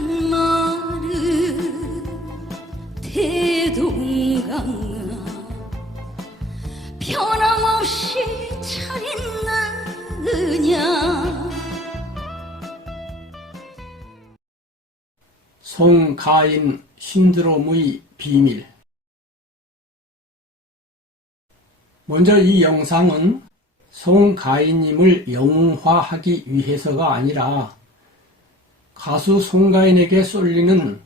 한마른 대동강아 변함없이 잘 있느냐. 송가인 신드롬의 비밀. 먼저 이 영상은 송가인님을 영웅화하기 위해서가 아니라 가수 송가인에게 쏠리는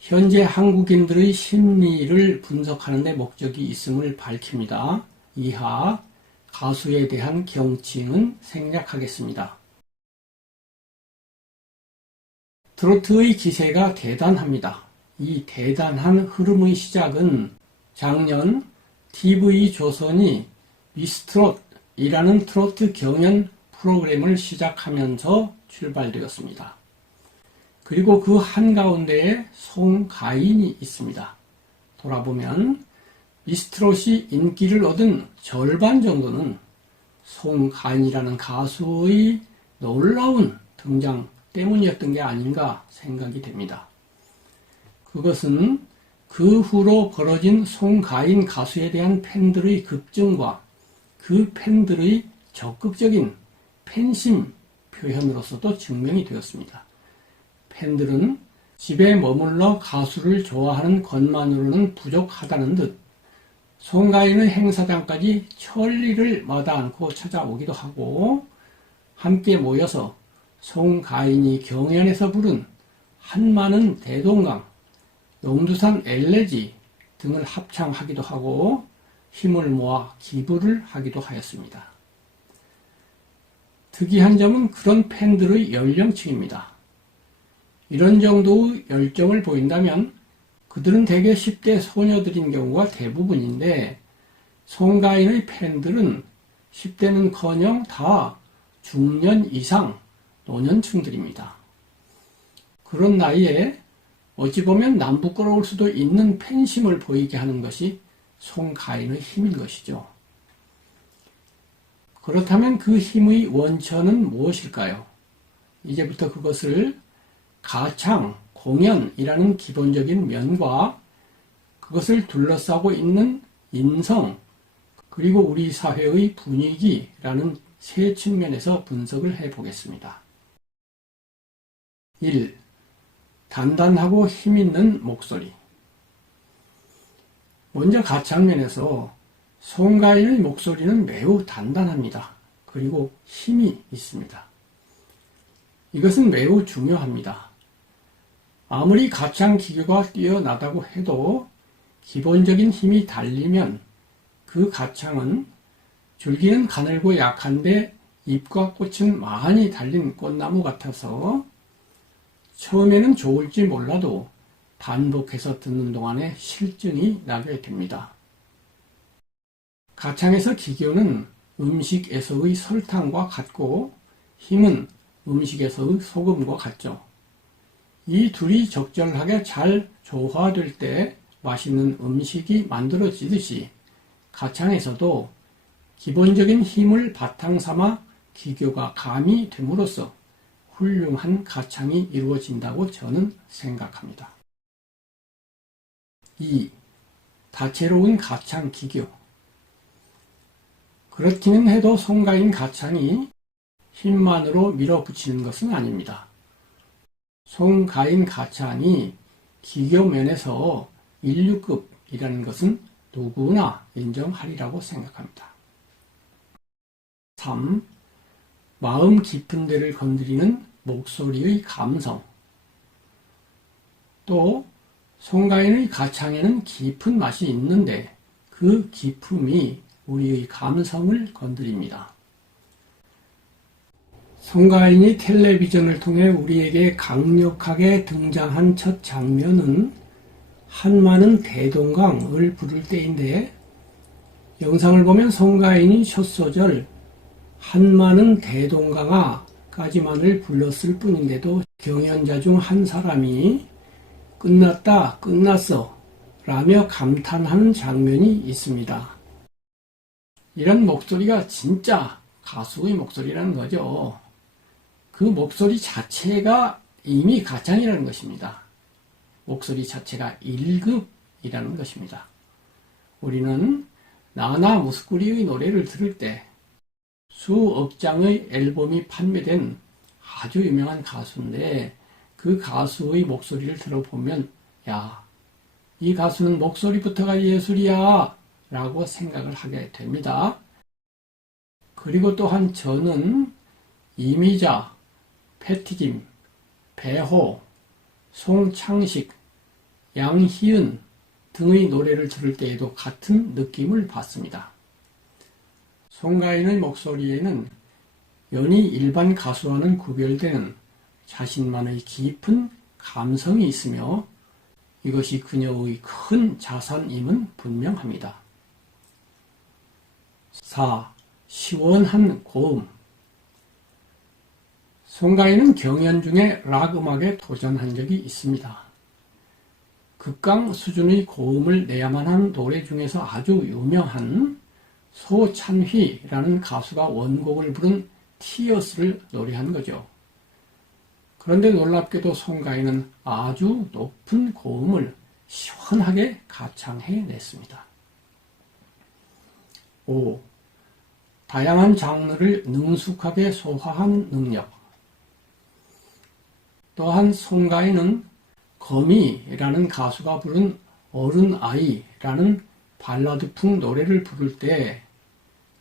현재 한국인들의 심리를 분석하는 데 목적이 있음을 밝힙니다. 이하 가수에 대한 경칭은 생략하겠습니다. 트로트의 기세가 대단합니다. 이 대단한 흐름의 시작은 작년 TV조선이 미스트롯이라는 트로트 경연 프로그램을 시작하면서 출발되었습니다. 그리고 그 한가운데에 송가인이 있습니다. 돌아보면 미스트롯이 인기를 얻은 절반 정도는 송가인이라는 가수의 놀라운 등장 때문이었던 게 아닌가 생각이 됩니다. 그것은 그 후로 벌어진 송가인 가수에 대한 팬들의 급증과 그 팬들의 적극적인 팬심 표현으로서도 증명이 되었습니다. 팬들은 집에 머물러 가수를 좋아하는 것만으로는 부족하다는 듯 송가인의 행사장까지 천리를 마다 않고 찾아오기도 하고 함께 모여서 송가인이 경연에서 부른 한마는 대동강, 용두산 엘레지 등을 합창하기도 하고 힘을 모아 기부를 하기도 하였습니다. 특이한 점은 그런 팬들의 연령층입니다. 이런 정도의 열정을 보인다면 그들은 대개 10대 소녀들인 경우가 대부분인데 송가인의 팬들은 10대는커녕 다 중년 이상 노년층들입니다. 그런 나이에 어찌 보면 남부끄러울 수도 있는 팬심을 보이게 하는 것이 송가인의 힘인 것이죠. 그렇다면 그 힘의 원천은 무엇일까요? 이제부터 그것을 가창, 공연이라는 기본적인 면과 그것을 둘러싸고 있는 인성, 그리고 우리 사회의 분위기라는 세 측면에서 분석을 해보겠습니다. 1. 단단하고 힘있는 목소리. 먼저 가창면에서 송가인의 목소리는 매우 단단합니다. 그리고 힘이 있습니다. 이것은 매우 중요합니다. 아무리 가창 기교가 뛰어나다고 해도 기본적인 힘이 달리면 그 가창은 줄기는 가늘고 약한데 잎과 꽃은 많이 달린 꽃나무 같아서 처음에는 좋을지 몰라도 반복해서 듣는 동안에 실증이 나게 됩니다. 가창에서 기교는 음식에서의 설탕과 같고 힘은 음식에서의 소금과 같죠. 이 둘이 적절하게 잘 조화될 때 맛있는 음식이 만들어지듯이 가창에서도 기본적인 힘을 바탕 삼아 기교가 가미 됨으로써 훌륭한 가창이 이루어진다고 저는 생각합니다. 2. 다채로운 가창 기교. 그렇기는 해도 송가인 가창이 힘만으로 밀어붙이는 것은 아닙니다. 송가인 가창이 기교 면에서 인류급이라는 것은 누구나 인정하리라고 생각합니다. 3. 마음 깊은 데를 건드리는 목소리의 감성. 또 송가인의 가창에는 깊은 맛이 있는데 그 깊음이 우리의 감성을 건드립니다. 송가인이 텔레비전을 통해 우리에게 강력하게 등장한 첫 장면은 한마는 대동강을 부를 때인데 영상을 보면 송가인이 첫 소절 한마는 대동강아까지만을 불렀을 뿐인데도 경연자 중 한 사람이 끝났다, 끝났어 라며 감탄하는 장면이 있습니다. 이런 목소리가 진짜 가수의 목소리라는 거죠. 그 목소리 자체가 이미 가창이라는 것입니다. 목소리 자체가 1급이라는 것입니다. 우리는 나나 무스꾸리의 노래를 들을 때 수억 장의 앨범이 판매된 아주 유명한 가수인데 그 가수의 목소리를 들어보면 야, 이 가수는 목소리부터가 예술이야 라고 생각을 하게 됩니다. 그리고 또한 저는 이미자, 패티김, 배호, 송창식, 양희은 등의 노래를 들을 때에도 같은 느낌을 받습니다. 송가인의 목소리에는 연히 일반 가수와는 구별되는 자신만의 깊은 감성이 있으며 이것이 그녀의 큰 자산임은 분명합니다. 4. 시원한 고음. 송가인은 경연 중에 락 음악에 도전한 적이 있습니다. 극강 수준의 고음을 내야만 하는 노래 중에서 아주 유명한 소찬휘라는 가수가 원곡을 부른 티어스를 노래한 거죠. 그런데 놀랍게도 송가인은 아주 높은 고음을 시원하게 가창해냈습니다. 5. 다양한 장르를 능숙하게 소화한 능력. 또한 송가인은 거미라는 가수가 부른 어른아이라는 발라드풍 노래를 부를 때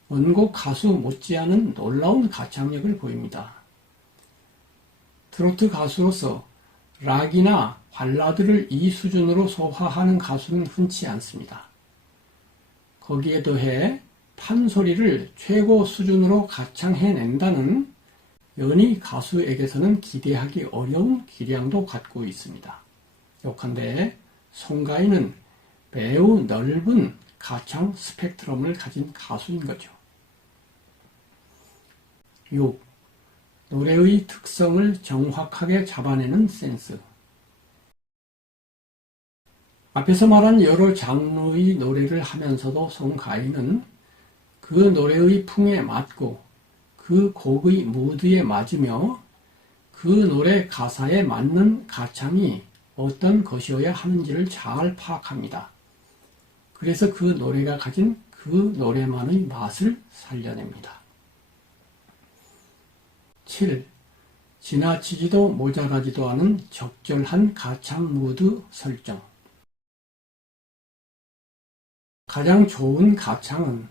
원곡 가수 못지않은 놀라운 가창력을 보입니다. 트로트 가수로서 락이나 발라드를 이 수준으로 소화하는 가수는 흔치 않습니다. 거기에 더해 판소리를 최고 수준으로 가창해낸다는 연희 가수에게서는 기대하기 어려운 기량도 갖고 있습니다. 요컨대 송가인은 매우 넓은 가창 스펙트럼을 가진 가수인 거죠. 6. 노래의 특성을 정확하게 잡아내는 센스. 앞에서 말한 여러 장르의 노래를 하면서도 송가인은 그 노래의 풍에 맞고 그 곡의 무드에 맞으며 그 노래 가사에 맞는 가창이 어떤 것이어야 하는지를 잘 파악합니다. 그래서 그 노래가 가진 그 노래만의 맛을 살려냅니다. 7. 지나치지도 모자라지도 않은 적절한 가창 무드 설정. 가장 좋은 가창은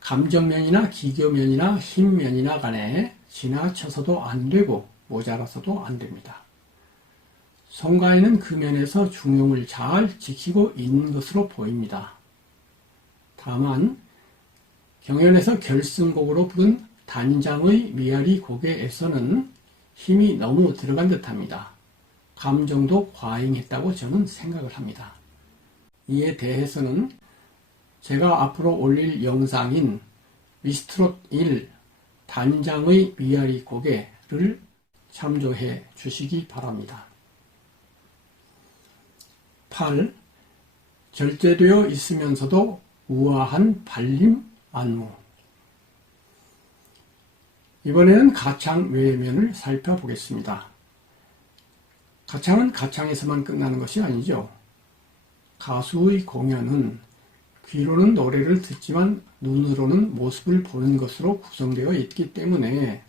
감정면이나 기교면이나 힘면이나 간에 지나쳐서도 안 되고 모자라서도 안 됩니다. 송가인은 그 면에서 중용을 잘 지키고 있는 것으로 보입니다. 다만 경연에서 결승곡으로 부른 단장의 미아리 고개에서는 힘이 너무 들어간 듯합니다. 감정도 과잉했다고 저는 생각을 합니다. 이에 대해서는 제가 앞으로 올릴 영상인 미스트롯 1 단장의 미아리 고개를 참조해 주시기 바랍니다. 8. 절제되어 있으면서도 우아한 발림 안무. 이번에는 가창 외면을 살펴보겠습니다. 가창은 가창에서만 끝나는 것이 아니죠. 가수의 공연은 귀로는 노래를 듣지만 눈으로는 모습을 보는 것으로 구성되어 있기 때문에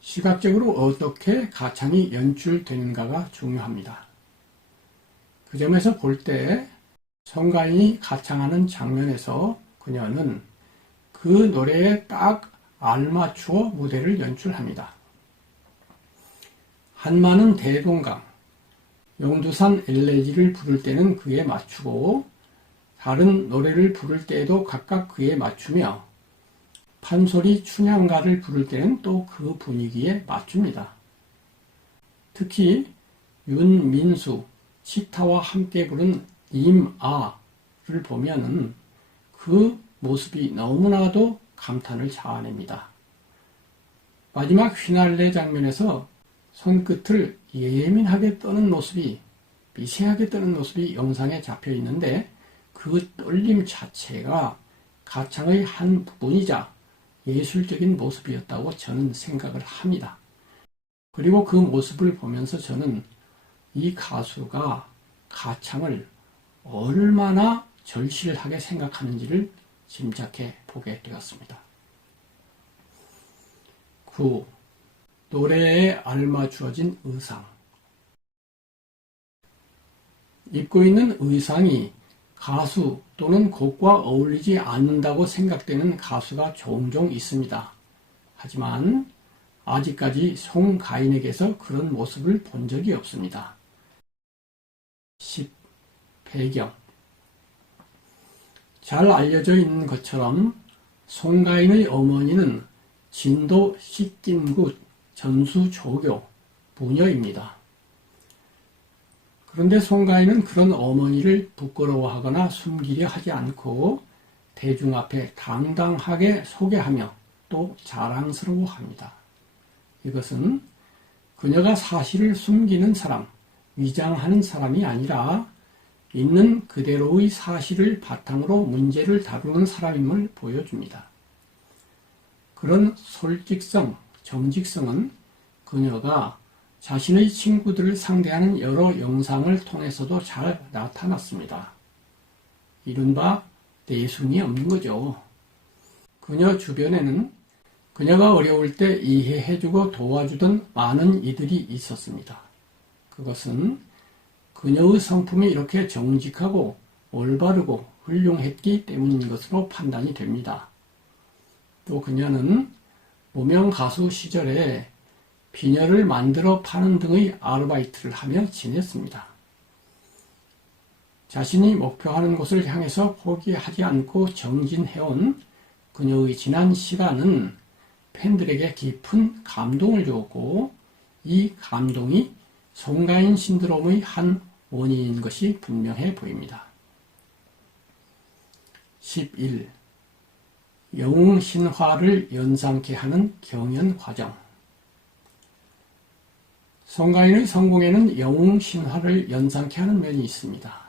시각적으로 어떻게 가창이 연출되는가가 중요합니다. 그 점에서 볼 때 송가인이 가창하는 장면에서 그녀는 그 노래에 딱 알맞추어 무대를 연출합니다. 한마는 대동강, 용두산 엘레지를 부를 때는 그에 맞추고 다른 노래를 부를 때에도 각각 그에 맞추며 판소리 춘향가를 부를 때는 또 그 분위기에 맞춥니다. 특히 윤민수, 치타와 함께 부른 임아를 보면은 그 모습이 너무나도 감탄을 자아냅니다. 마지막 휘날레 장면에서 손끝을 예민하게 떠는 모습이, 미세하게 떠는 모습이 영상에 잡혀 있는데 그 떨림 자체가 가창의 한 부분이자 예술적인 모습이었다고 저는 생각을 합니다. 그리고 그 모습을 보면서 저는 이 가수가 가창을 얼마나 절실하게 생각하는지를 짐작해 보게 되었습니다. 9. 노래에 알맞추어진 의상. 입고 있는 의상이 가수 또는 곡과 어울리지 않는다고 생각되는 가수가 종종 있습니다. 하지만 아직까지 송가인에게서 그런 모습을 본 적이 없습니다. 10. 배경. 잘 알려져 있는 것처럼 송가인의 어머니는 진도 식진구 전수조교 부녀입니다. 그런데 송가인은 그런 어머니를 부끄러워하거나 숨기려 하지 않고 대중 앞에 당당하게 소개하며 또 자랑스러워합니다. 이것은 그녀가 사실을 숨기는 사람, 위장하는 사람이 아니라 있는 그대로의 사실을 바탕으로 문제를 다루는 사람임을 보여줍니다. 그런 솔직성, 정직성은 그녀가 자신의 친구들을 상대하는 여러 영상을 통해서도 잘 나타났습니다. 이른바 내숭이 없는 거죠. 그녀 주변에는 그녀가 어려울 때 이해해주고 도와주던 많은 이들이 있었습니다. 그것은 그녀의 성품이 이렇게 정직하고 올바르고 훌륭했기 때문인 것으로 판단이 됩니다. 또 그녀는 무명 가수 시절에 비녀를 만들어 파는 등의 아르바이트를 하며 지냈습니다. 자신이 목표하는 곳을 향해서 포기하지 않고 정진해온 그녀의 지난 시간은 팬들에게 깊은 감동을 주었고 이 감동이 송가인 신드롬의 한 원인인 것이 분명해 보입니다. 11. 영웅 신화를 연상케 하는 경연 과정. 송가인의 성공에는 영웅 신화를 연상케 하는 면이 있습니다.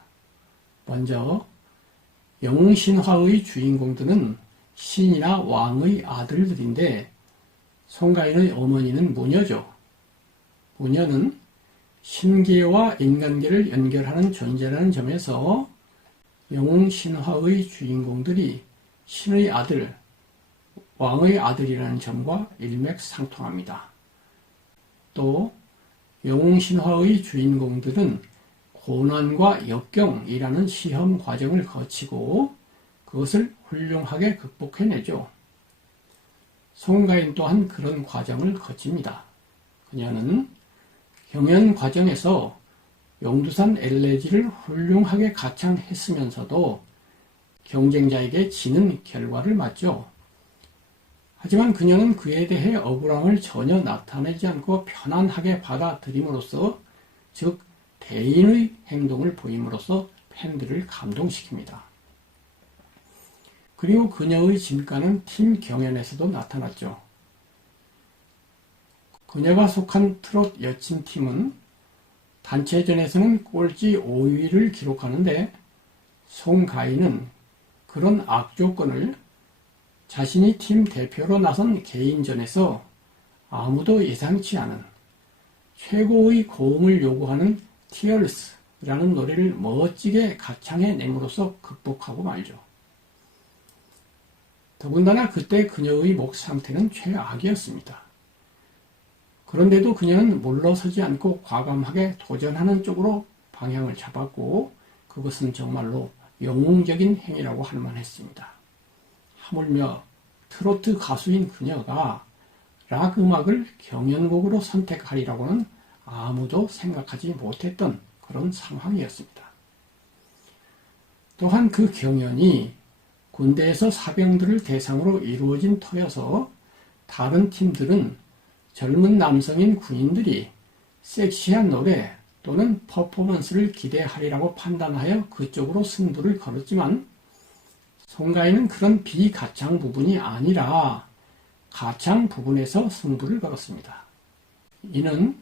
먼저 영웅 신화의 주인공들은 신이나 왕의 아들들인데 송가인의 어머니는 무녀죠. 무녀는 신계와 인간계를 연결하는 존재라는 점에서 영웅 신화의 주인공들이 신의 아들, 왕의 아들이라는 점과 일맥상통합니다. 또 영웅 신화의 주인공들은 고난과 역경이라는 시험 과정을 거치고 그것을 훌륭하게 극복해내죠. 송가인 또한 그런 과정을 거칩니다. 그녀는 경연 과정에서 용두산 엘레지를 훌륭하게 가창했으면서도 경쟁자에게 지는 결과를 맞죠. 하지만 그녀는 그에 대해 억울함을 전혀 나타내지 않고 편안하게 받아들임으로써, 즉 대인의 행동을 보임으로써 팬들을 감동시킵니다. 그리고 그녀의 진가는 팀 경연에서도 나타났죠. 그녀가 속한 트롯 여친팀은 단체전에서는 꼴찌 5위를 기록하는데 송가인은 그런 악조건을 자신이 팀 대표로 나선 개인전에서 아무도 예상치 않은 최고의 고음을 요구하는 Tears라는 노래를 멋지게 가창해냄으로써 극복하고 말죠. 더군다나 그때 그녀의 목 상태는 최악이었습니다. 그런데도 그녀는 물러서지 않고 과감하게 도전하는 쪽으로 방향을 잡았고 그것은 정말로 영웅적인 행위라고 할 만했습니다. 하물며 트로트 가수인 그녀가 락 음악을 경연곡으로 선택하리라고는 아무도 생각하지 못했던 그런 상황이었습니다. 또한 그 경연이 군대에서 사병들을 대상으로 이루어진 터여서 다른 팀들은 젊은 남성인 군인들이 섹시한 노래 또는 퍼포먼스를 기대하리라고 판단하여 그쪽으로 승부를 걸었지만 송가인은 그런 비가창 부분이 아니라 가창 부분에서 승부를 걸었습니다. 이는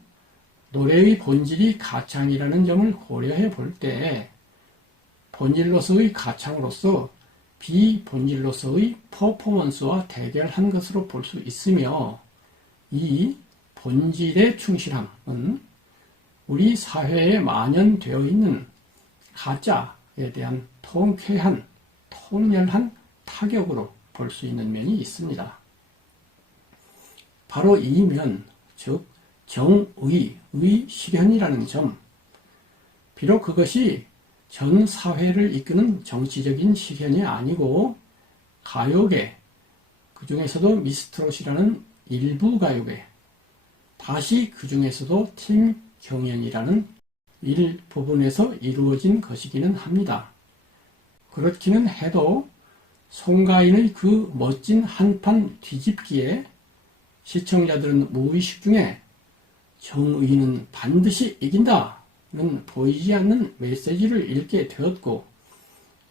노래의 본질이 가창이라는 점을 고려해 볼 때 본질로서의 가창으로서 비본질로서의 퍼포먼스와 대결한 것으로 볼 수 있으며 이 본질에 충실함은 우리 사회에 만연되어 있는 가짜에 대한 통쾌한, 통렬한 타격으로 볼 수 있는 면이 있습니다. 바로 이 면, 즉 정의의 실현이라는 점, 비록 그것이 전 사회를 이끄는 정치적인 실현이 아니고 가요계, 그 중에서도 미스트롯이라는 일부 가요계, 다시 그 중에서도 팀 경연이라는 일부분에서 이루어진 것이기는 합니다. 그렇기는 해도 송가인의 그 멋진 한판 뒤집기에 시청자들은 무의식 중에 정의는 반드시 이긴다는 보이지 않는 메시지를 읽게 되었고,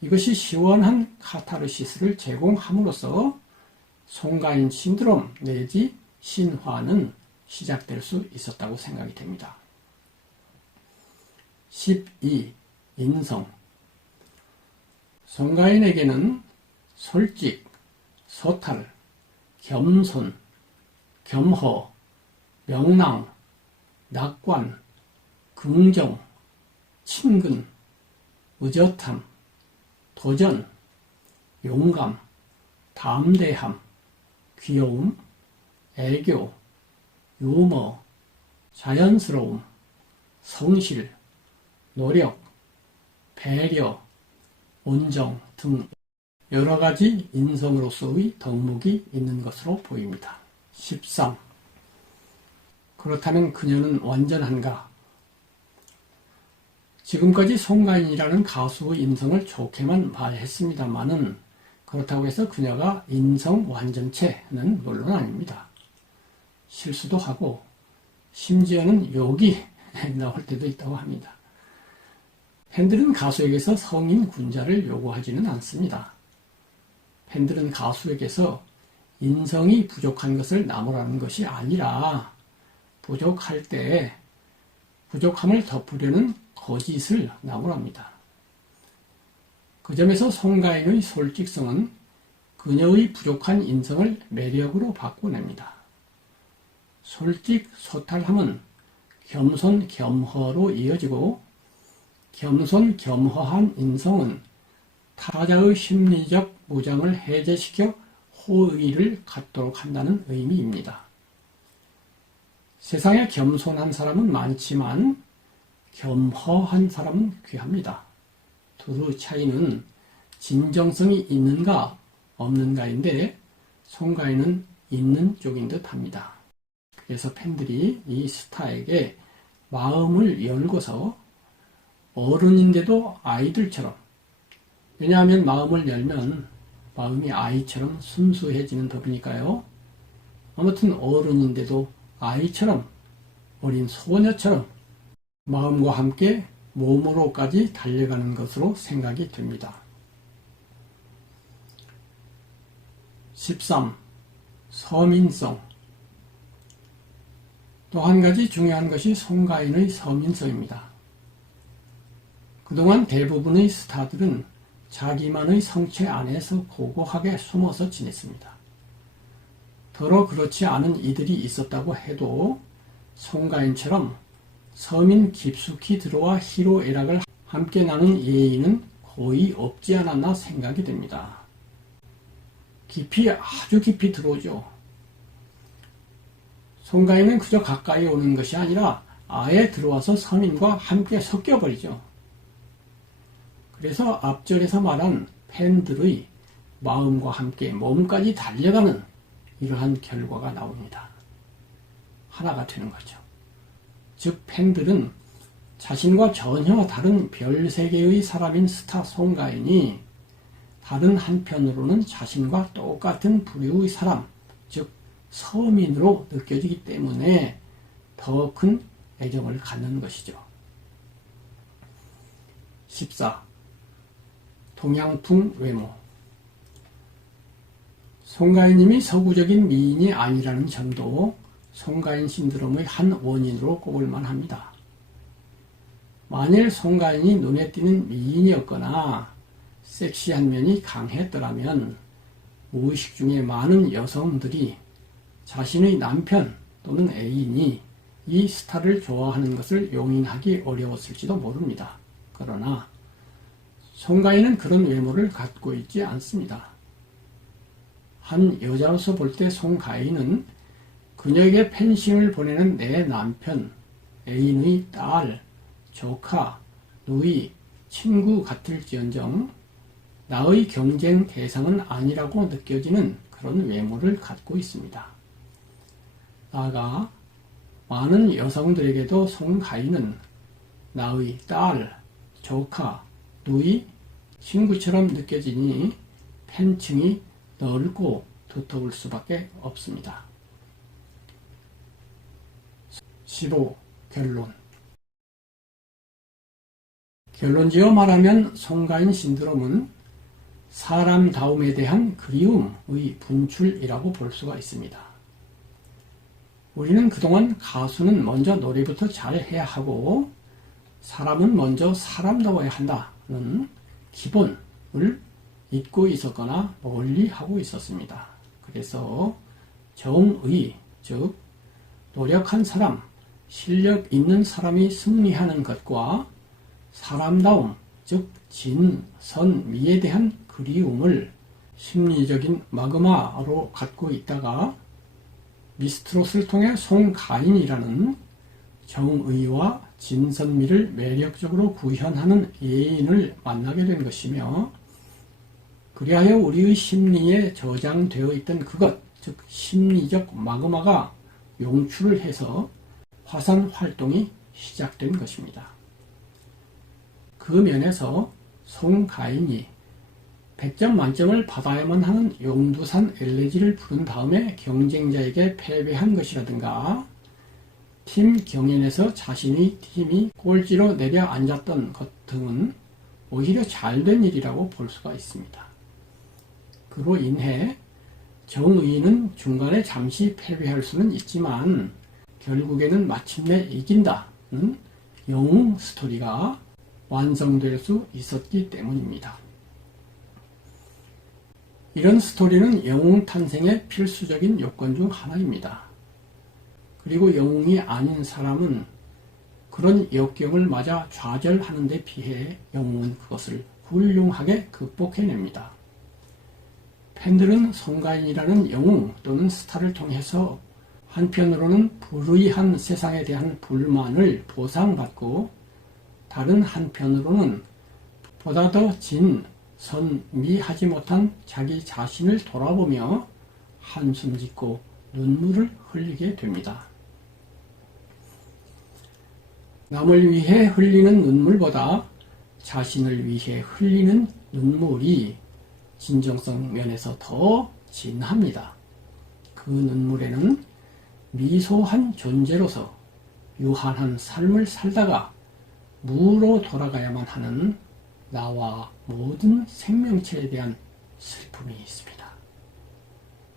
이것이 시원한 카타르시스를 제공함으로써 송가인 신드롬 내지 신화는 시작될 수 있었다고 생각이 됩니다. 12. 인성. 송가인에게는 솔직, 소탈, 겸손, 겸허, 명랑, 낙관, 긍정, 친근, 의젓함, 도전, 용감, 담대함, 귀여움, 애교, 유머, 자연스러움, 성실, 노력, 배려, 온정 등 여러 가지 인성으로서의 덕목이 있는 것으로 보입니다. 13. 그렇다면 그녀는 완전한가? 지금까지 송가인이라는 가수의 인성을 좋게만 말했습니다마는 그렇다고 해서 그녀가 인성 완전체는 물론 아닙니다. 실수도 하고 심지어는 욕이 나올 때도 있다고 합니다. 팬들은 가수에게서 성인 군자를 요구하지는 않습니다. 팬들은 가수에게서 인성이 부족한 것을 나무라는 것이 아니라 부족할 때 부족함을 덮으려는 거짓을 나무랍니다. 그 점에서 송가인의 솔직성은 그녀의 부족한 인성을 매력으로 바꿔냅니다. 솔직, 소탈함은 겸손, 겸허로 이어지고 겸손, 겸허한 인성은 타자의 심리적 무장을 해제시켜 호의를 갖도록 한다는 의미입니다. 세상에 겸손한 사람은 많지만 겸허한 사람은 귀합니다. 둘의 차이는 진정성이 있는가 없는가인데 송가인은 있는 쪽인 듯 합니다. 그래서 팬들이 이 스타에게 마음을 열고서 어른인데도 아이들처럼, 왜냐하면 마음을 열면 마음이 아이처럼 순수해지는 법이니까요. 아무튼 어른인데도 아이처럼, 어린 소녀처럼 마음과 함께 몸으로까지 달려가는 것으로 생각이 됩니다. 13. 서민성. 또 한 가지 중요한 것이 송가인의 서민성입니다. 그동안 대부분의 스타들은 자기만의 성체 안에서 고고하게 숨어서 지냈습니다. 더러 그렇지 않은 이들이 있었다고 해도 송가인처럼 서민 깊숙이 들어와 희로애락을 함께 나눈 예의는 거의 없지 않았나 생각이 됩니다. 깊이, 아주 깊이 들어오죠. 송가인은 그저 가까이 오는 것이 아니라 아예 들어와서 서민과 함께 섞여버리죠. 그래서 앞절에서 말한 팬들의 마음과 함께 몸까지 달려가는 이러한 결과가 나옵니다. 하나가 되는 거죠. 즉 팬들은 자신과 전혀 다른 별세계의 사람인 스타 송가인이 다른 한편으로는 자신과 똑같은 부류의 사람, 즉 서민으로 느껴지기 때문에 더 큰 애정을 갖는 것이죠. 14. 동양풍 외모. 송가인님이 서구적인 미인이 아니라는 점도 송가인 신드롬의 한 원인으로 꼽을 만합니다. 만일 송가인이 눈에 띄는 미인이었거나 섹시한 면이 강했더라면 무의식 중에 많은 여성들이 자신의 남편 또는 애인이 이 스타를 좋아하는 것을 용인하기 어려웠을지도 모릅니다. 그러나 송가인은 그런 외모를 갖고 있지 않습니다. 한 여자로서 볼 때 송가인은 그녀에게 펜싱을 보내는 내 남편, 애인의 딸, 조카, 누이, 친구 같을지언정 나의 경쟁 대상은 아니라고 느껴지는 그런 외모를 갖고 있습니다. 나아가 많은 여성들에게도 송가인은 나의 딸, 조카, 누이, 친구처럼 느껴지니 팬층이 넓고 두터울 수밖에 없습니다. 15. 결론. 결론지어 말하면 송가인 신드롬은 사람다움에 대한 그리움의 분출이라고 볼 수가 있습니다. 우리는 그동안 가수는 먼저 노래부터 잘해야 하고 사람은 먼저 사람다워야 한다는 기본을 잊고 있었거나 멀리 하고 있었습니다. 그래서 정의, 즉 노력한 사람, 실력 있는 사람이 승리하는 것과 사람다움, 즉 진, 선, 미에 대한 그리움을 심리적인 마그마로 갖고 있다가 미스트롯을 통해 송가인이라는 정의와 진선미를 매력적으로 구현하는 예인을 만나게 된 것이며, 그리하여 우리의 심리에 저장되어 있던 그것, 즉 심리적 마그마가 용출을 해서 화산 활동이 시작된 것입니다. 그 면에서 송가인이 100점 만점을 받아야만 하는 용두산 엘레지를 부른 다음에 경쟁자에게 패배한 것이라든가 팀 경연에서 자신의 팀이 꼴찌로 내려앉았던 것 등은 오히려 잘된 일이라고 볼 수가 있습니다. 그로 인해 정의는 중간에 잠시 패배할 수는 있지만 결국에는 마침내 이긴다는 영웅 스토리가 완성될 수 있었기 때문입니다. 이런 스토리는 영웅 탄생의 필수적인 요건 중 하나입니다. 그리고 영웅이 아닌 사람은 그런 역경을 맞아 좌절하는 데 비해 영웅은 그것을 훌륭하게 극복해냅니다. 팬들은 송가인이라는 영웅 또는 스타를 통해서 한편으로는 불의한 세상에 대한 불만을 보상받고 다른 한편으로는 보다 더 진, 선, 미하지 못한 자기 자신을 돌아보며 한숨 짓고 눈물을 흘리게 됩니다. 남을 위해 흘리는 눈물보다 자신을 위해 흘리는 눈물이 진정성 면에서 더 진합니다. 그 눈물에는 미소한 존재로서 유한한 삶을 살다가 무로 돌아가야만 하는 나와 모든 생명체에 대한 슬픔이 있습니다.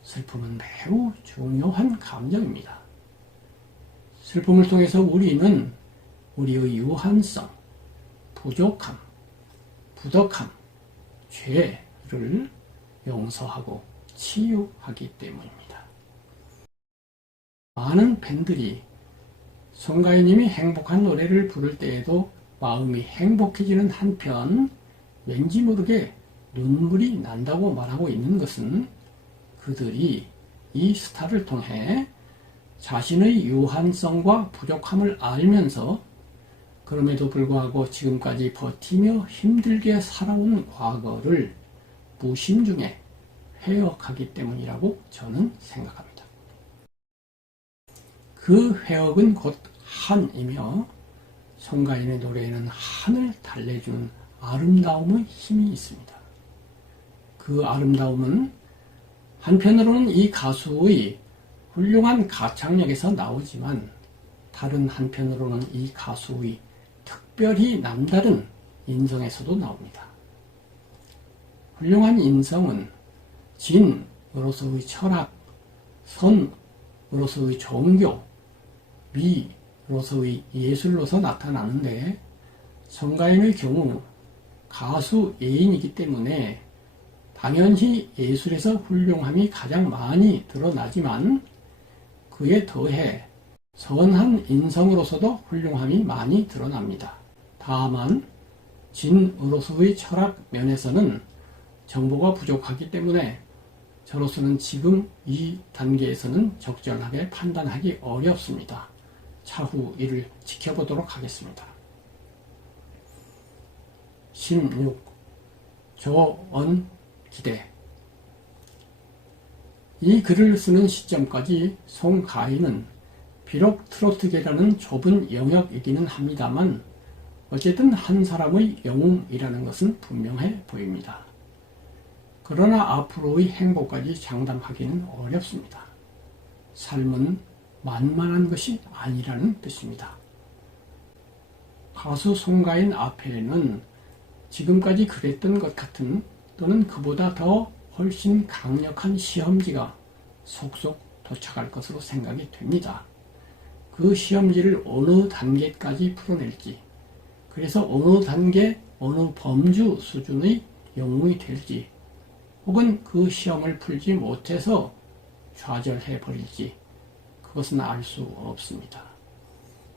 슬픔은 매우 중요한 감정입니다. 슬픔을 통해서 우리는 우리의 유한성, 부족함, 부덕함, 죄를 용서하고 치유하기 때문입니다. 많은 팬들이 송가인님이 행복한 노래를 부를 때에도 마음이 행복해지는 한편 왠지 모르게 눈물이 난다고 말하고 있는 것은 그들이 이 스타를 통해 자신의 유한성과 부족함을 알면서 그럼에도 불구하고 지금까지 버티며 힘들게 살아온 과거를 무심중에 회역하기 때문이라고 저는 생각합니다. 그 회역은 곧 한이며 송가인의 노래에는 한을 달래주는 아름다움의 힘이 있습니다. 그 아름다움은 한편으로는 이 가수의 훌륭한 가창력에서 나오지만 다른 한편으로는 이 가수의 특별히 남다른 인성에서도 나옵니다. 훌륭한 인성은 진으로서의 철학, 선으로서의 종교, 미로서의 예술로서 나타나는데 송가인의 경우 가수 예인이기 때문에 당연히 예술에서 훌륭함이 가장 많이 드러나지만 그에 더해 선한 인성으로서도 훌륭함이 많이 드러납니다. 다만 진으로서의 철학 면에서는 정보가 부족하기 때문에 저로서는 지금 이 단계에서는 적절하게 판단하기 어렵습니다. 차후 이를 지켜보도록 하겠습니다. 16. 조언 기대. 이 글을 쓰는 시점까지 송가인은 비록 트로트계라는 좁은 영역이기는 합니다만 어쨌든 한 사람의 영웅이라는 것은 분명해 보입니다. 그러나 앞으로의 행보까지 장담하기는 어렵습니다. 삶은 만만한 것이 아니라는 뜻입니다. 가수 송가인 앞에는 지금까지 그랬던 것 같은 또는 그보다 더 훨씬 강력한 시험지가 속속 도착할 것으로 생각이 됩니다. 그 시험지를 어느 단계까지 풀어낼지, 그래서 어느 단계, 어느 범주 수준의 영웅이 될지, 혹은 그 시험을 풀지 못해서 좌절해 버릴지, 그것은 알 수 없습니다.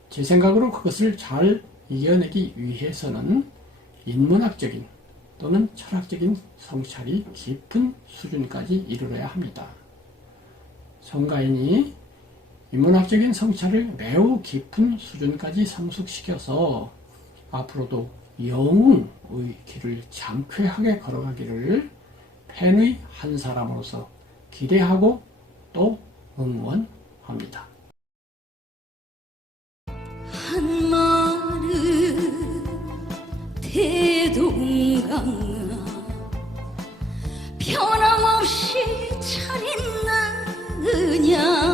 제 생각으로 그것을 잘 이겨내기 위해서는 인문학적인 또는 철학적인 성찰이 깊은 수준까지 이르러야 합니다. 송가인이 인문학적인 성찰을 매우 깊은 수준까지 성숙시켜서 앞으로도 영웅의 길을 장쾌하게 걸어가기를 팬의 한 사람으로서 기대하고 또 응원합니다. 한마른 대동강아 변함없이 잘 있느냐